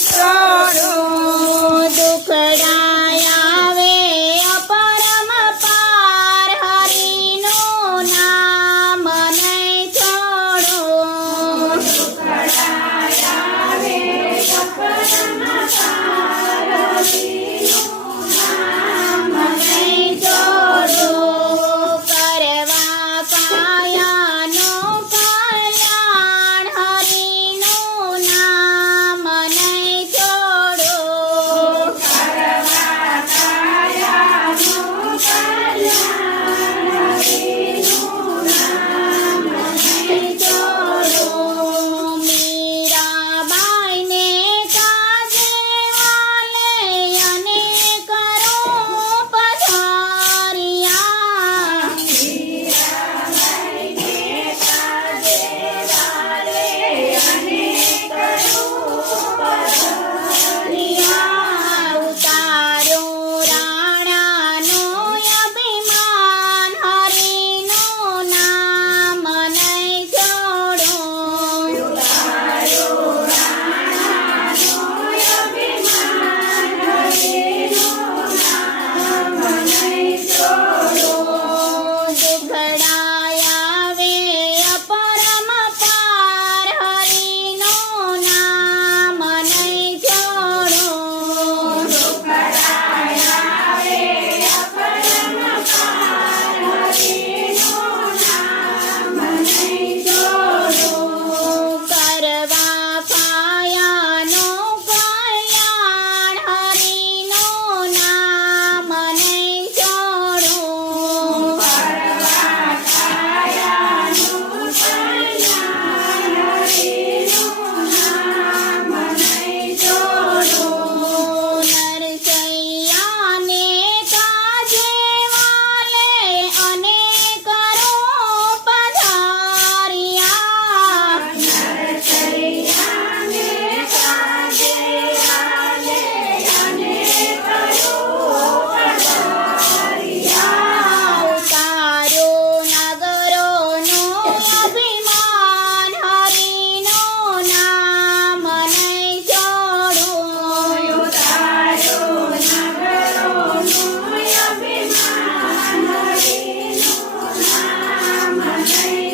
strong. dream.